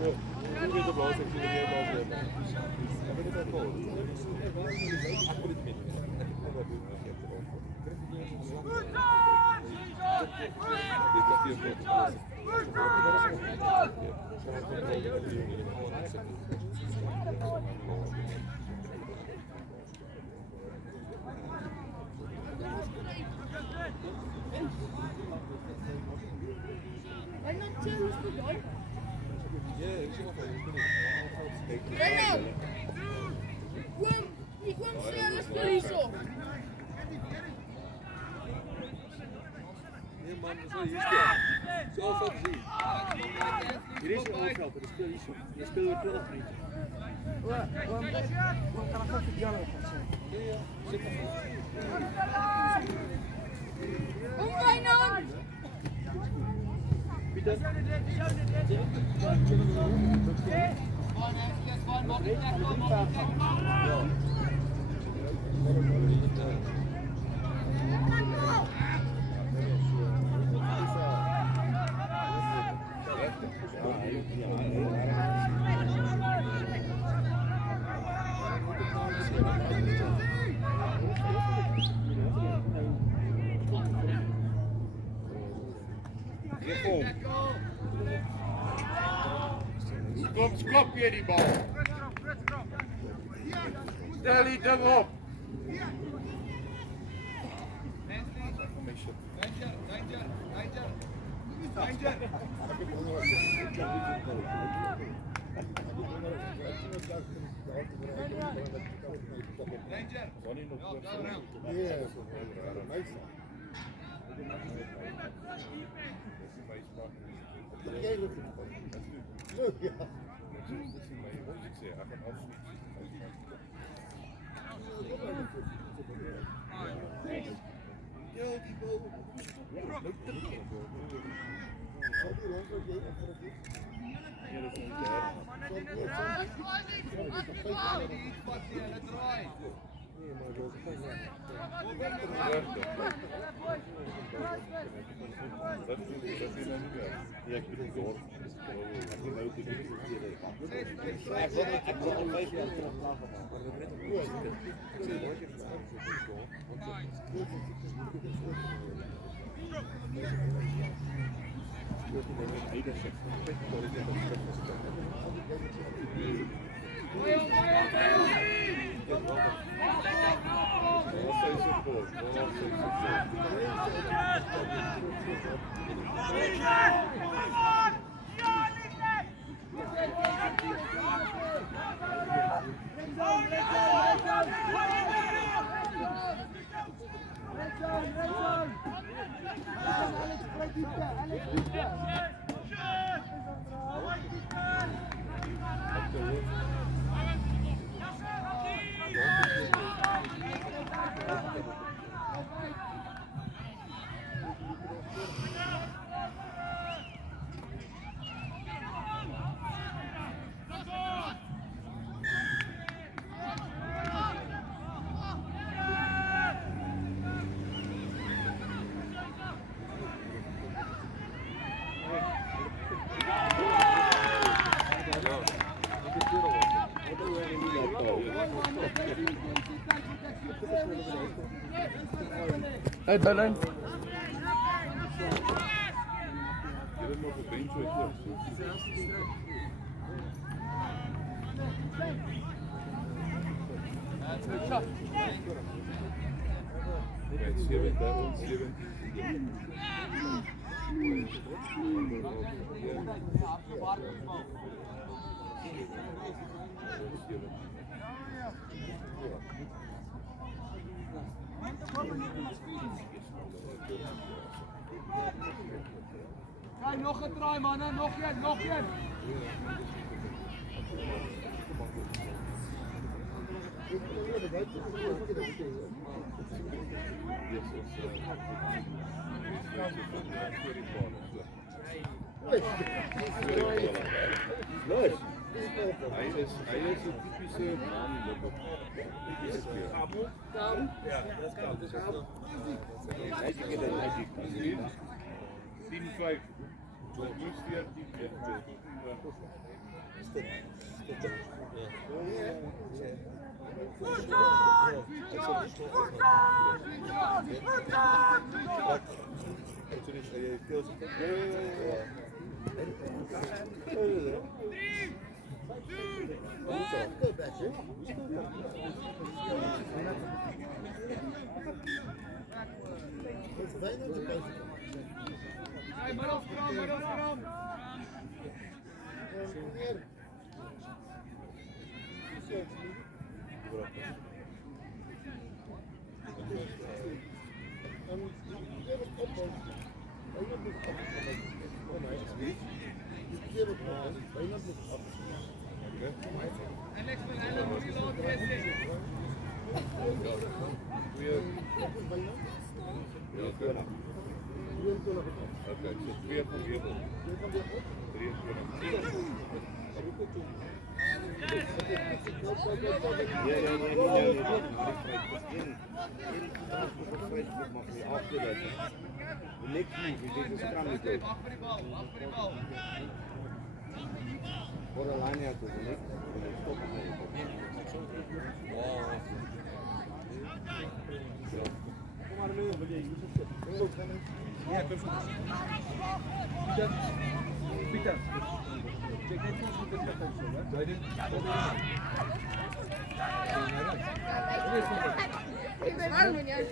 Nu vedo blauw, zeg je weer blauw. Maar dit is wel. Die kwam snel verliezen. Nee man, zo hier spelen. Zo vet zien. Hier is een overveld, dat speel je zo. Je speelt weer 20 minuten. Ouais, on kan nog even dialoog gaan. Ja, zit er. Kom Feyenoord! Pieter. Klop weer die bal. Stel die hem op. Hey, Berlijn. Je bent nog op één soort. Kijk, nog een draai, man, hè? Nog een, nog een. Nice. Hij is een typische man. Ja, dat kan. Hij is een Team 5. Team 4, Team 4. Gimana meneer?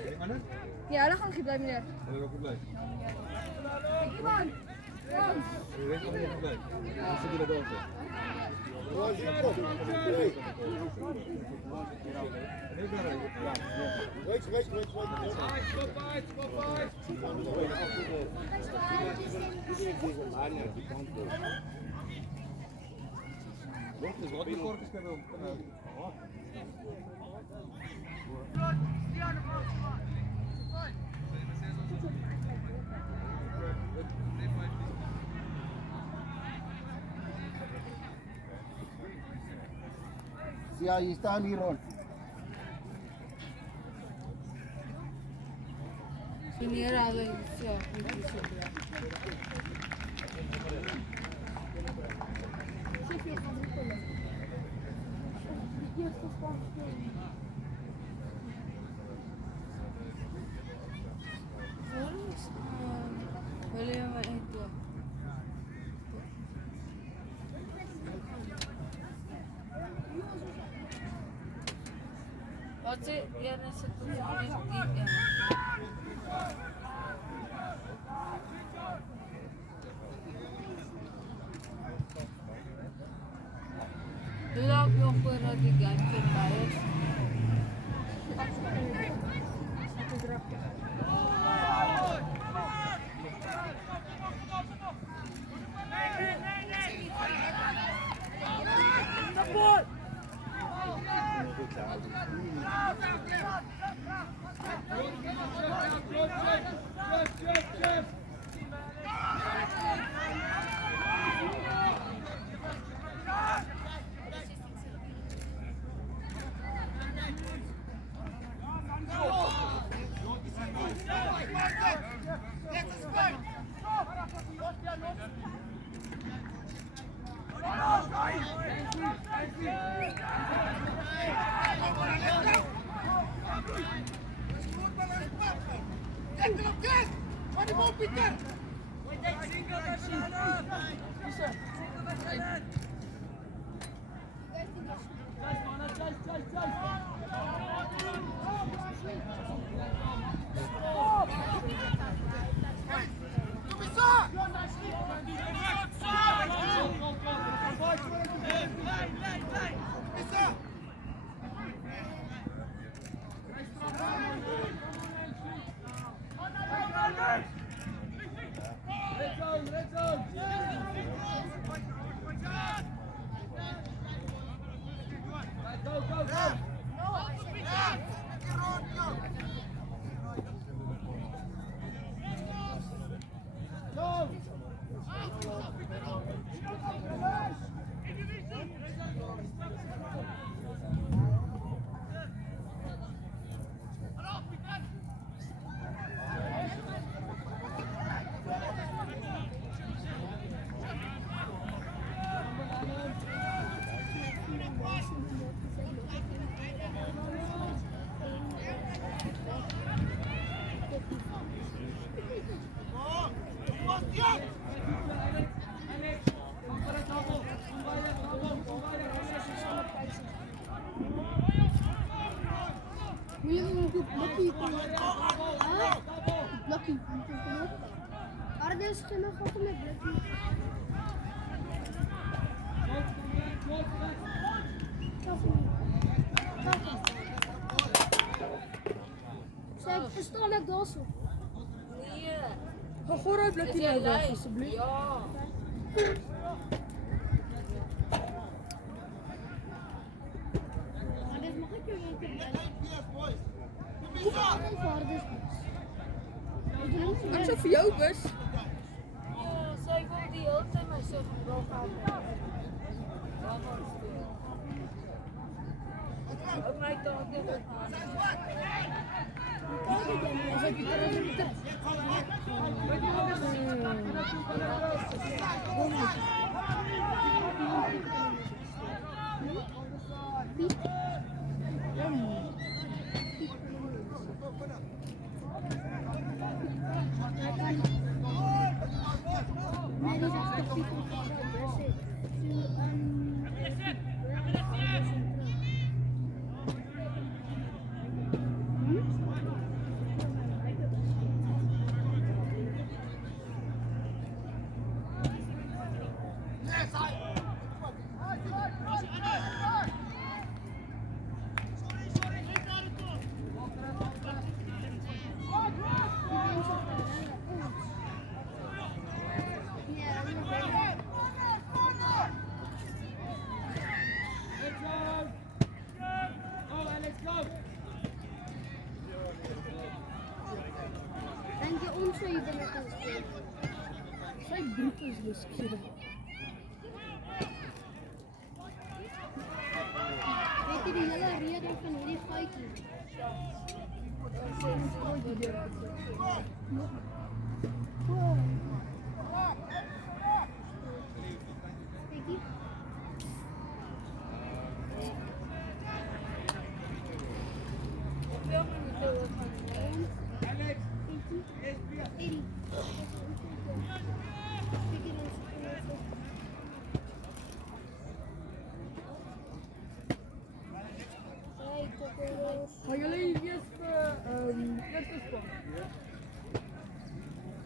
Ja, dan gaan we blijven meneer. Iwan. Ja, je staat hier rond. Meneer alleen. Ja, Wat sih? Ya nasi tuh Gelap yang pernah diganti guys. Lucky. Lucky. Ardes que no juega met Lucky. Zeg, staan ek daarso? Nee. Ga gou uit blikkie nou weg asseblief. Ja. Ardes, mag ek jou net bel? Hoe gaan jy vir Ardes? Ek sou vir jou bus. Ja, sy wil die hele tyd my so wil gaan. Waar gaan speel? Ook my taak dit. Dink jy ons sou hier met ons speel? Sy broek is beskikbaar. Weet jy die hele rede van hierdie feitjie? Kykie. Hoeveel minute oor gaan jy? Eddie. Kykie dan se. Hey, Kokos. Gaan julle hier wees vir Klipperspan?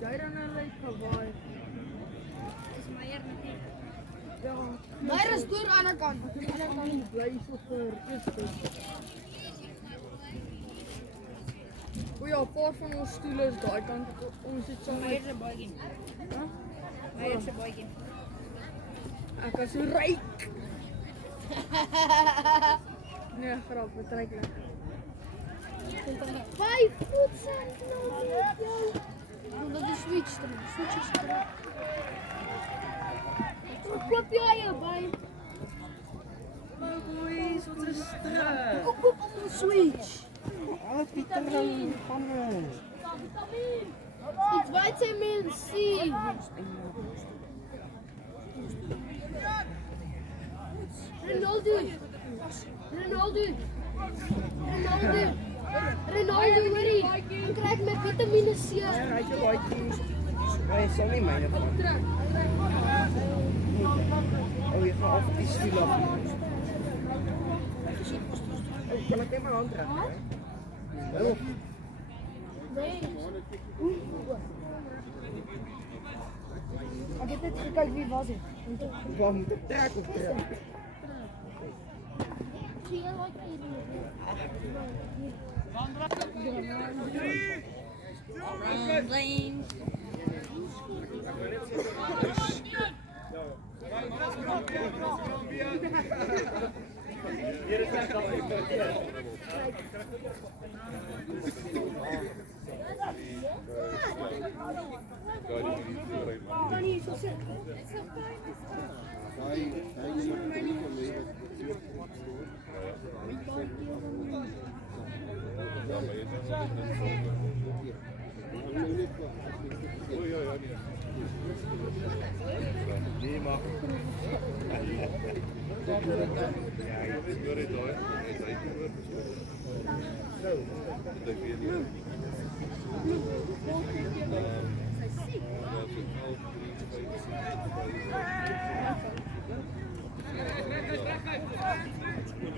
Jy dan lyk gewaai. Dis Meyer net. Ja. Meyer is deur aan die kant. Ek kan nie bly so vir Christus. O ja, 'n paar van ons stoele is daai kant. Ons het saam met se baie. Hæ? Meyer se baie. Ek is so ryk. Nee, grap, wat ryk lekker. 5 voet sand nou met jou. Dat is switch terug. Switch is terug. Koop jy jou by? Maar boys, wat is terug? Koop op ons switch. Vitamine. It's vitamin C. Ronaldo. Ronaldo, hoorie. Ek kry met vitamine C. Hy het baie kies. Hy sal nie myne van. Oh, jy gaan af die stoel af. Kan ek net my hand trek? Ja. Ek het net gekyk wie was dit. Waar moet ek trek of trek? Sien jy wat hier kan nie so sit. Nee, maar. Ja, ik is weer het hoor. Hij zei het weer. Zo. Dat weet je.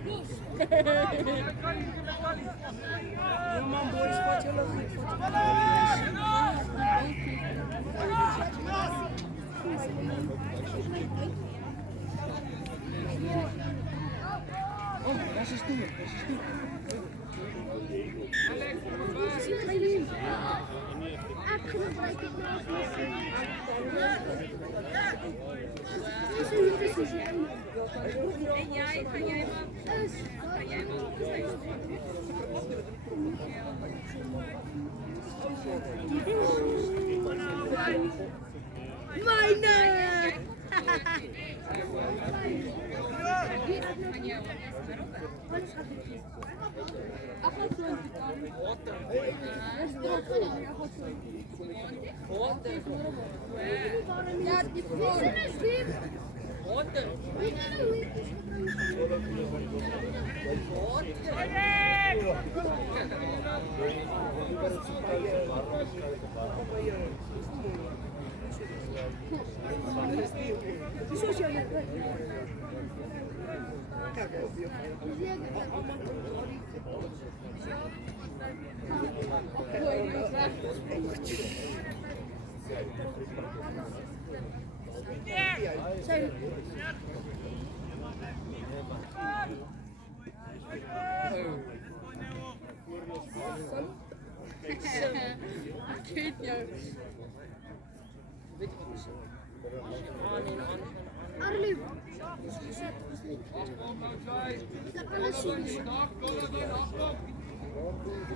Yes. Man, boys, wat jullie goed. Oh, dat is stoer. En jij, ga jij maar. Ga jij Meine! Ja, die Arlie.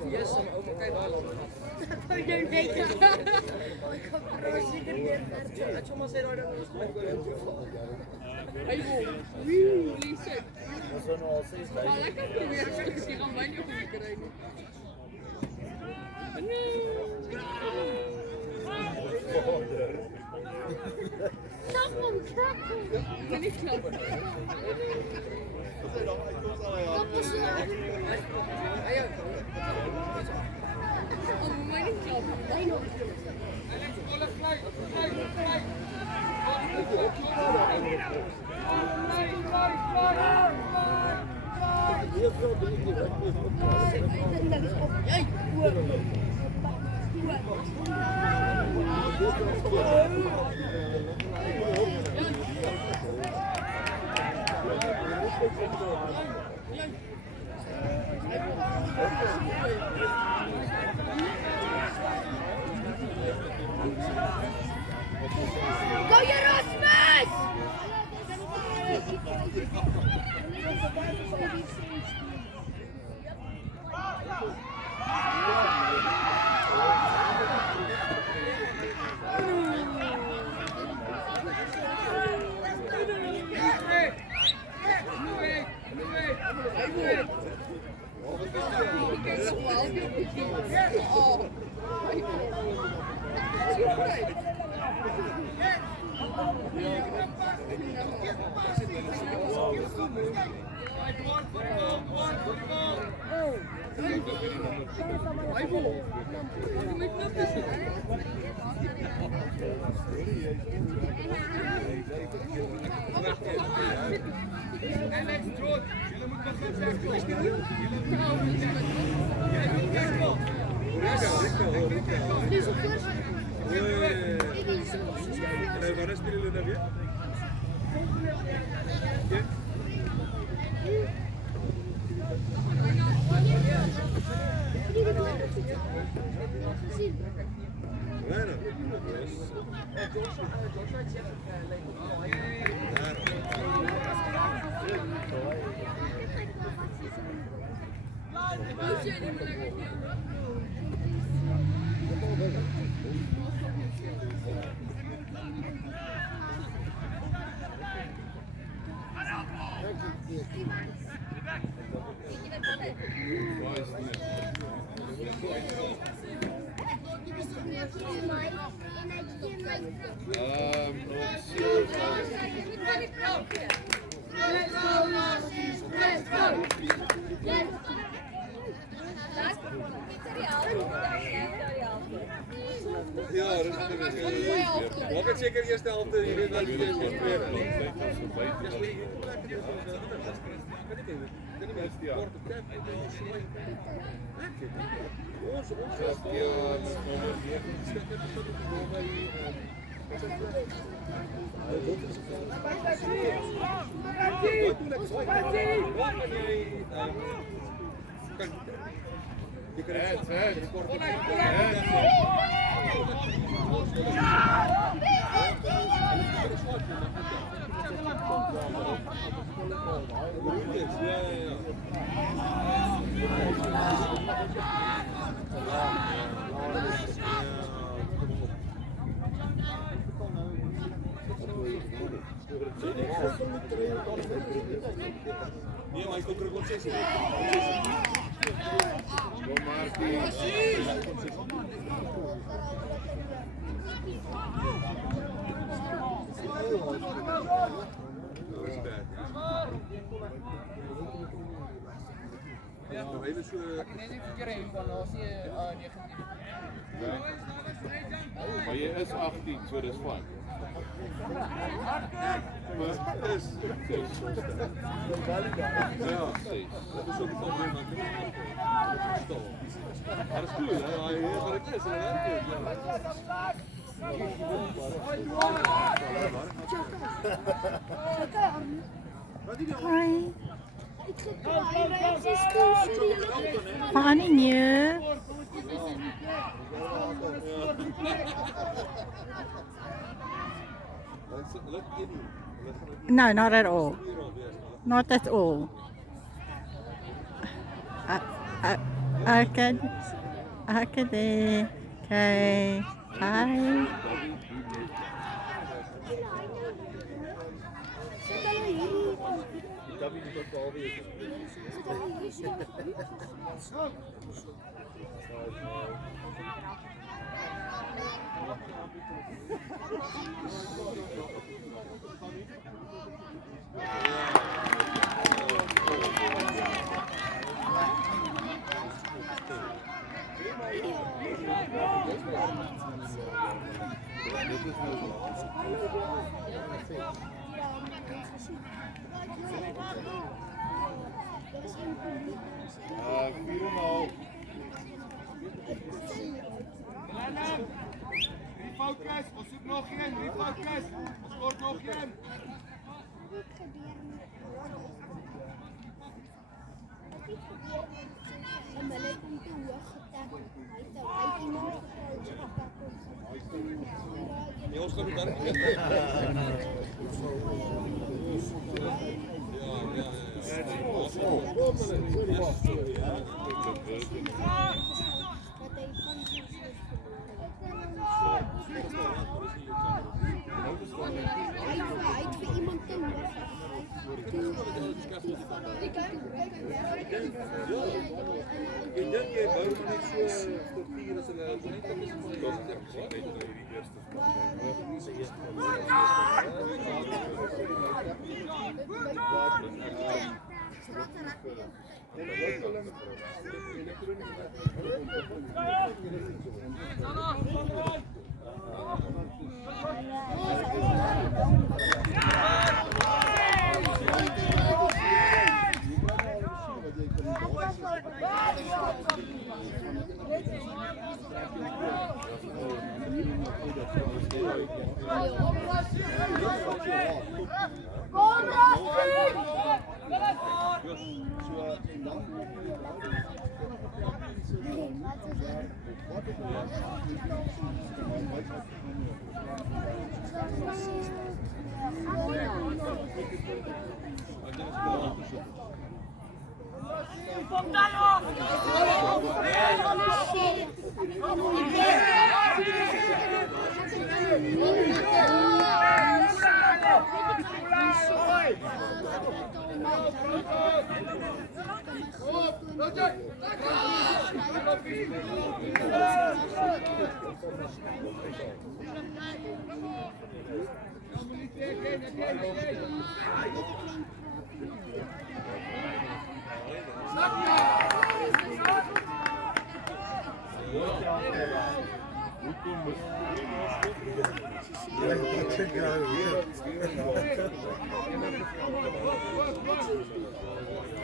Yes, maar ook kijk wel. Ik heb er roze meer. Ik zal maar zeggen dat Go Erasmus! Waar spelen jullie dan weer? Ja, dat is het. Wat het zeker eerste helft, je weet wat je is. Maar je is 18, so dis fyn. Ja, steeds. Dat is ook een probleem. Maar dat is cool, hè? Hij heeft wat het is, hè? Hi. Hij is serieus. Finding you. No, not at all. Not at all. Okay. Okay there. Okay. Hi. Focus, ons soek nog een, refocus. Ons kort nog een. En hulle het hom te hoog getak. Hy het iemand getrou. Ja, ons gaan daar. Hij het vir iemand te hoog. Ek dink jy bou net so struktuur as hulle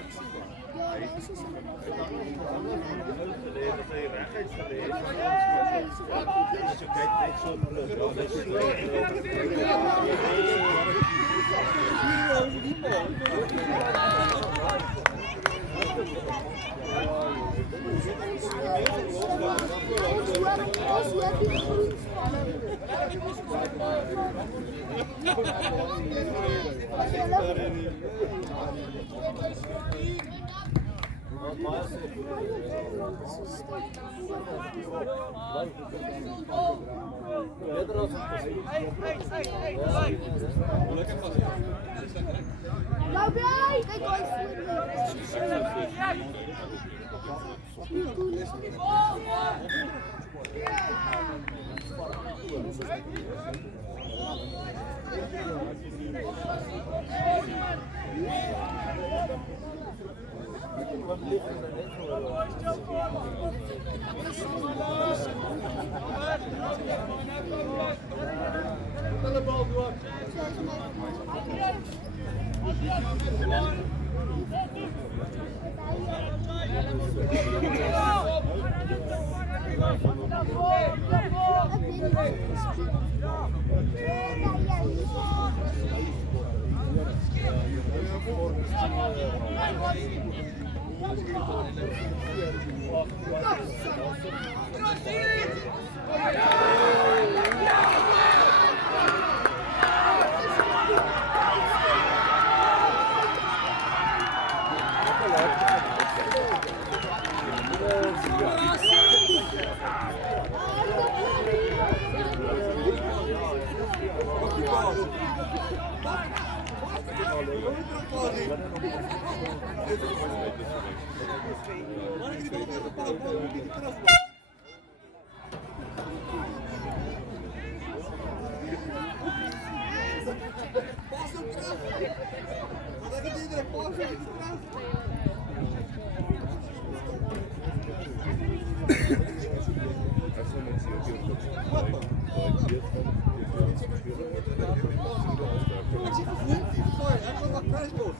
Ja, dat is zo. Nou blij! Kijk uit Ik zie het niet. Hij komt nog kruisboord.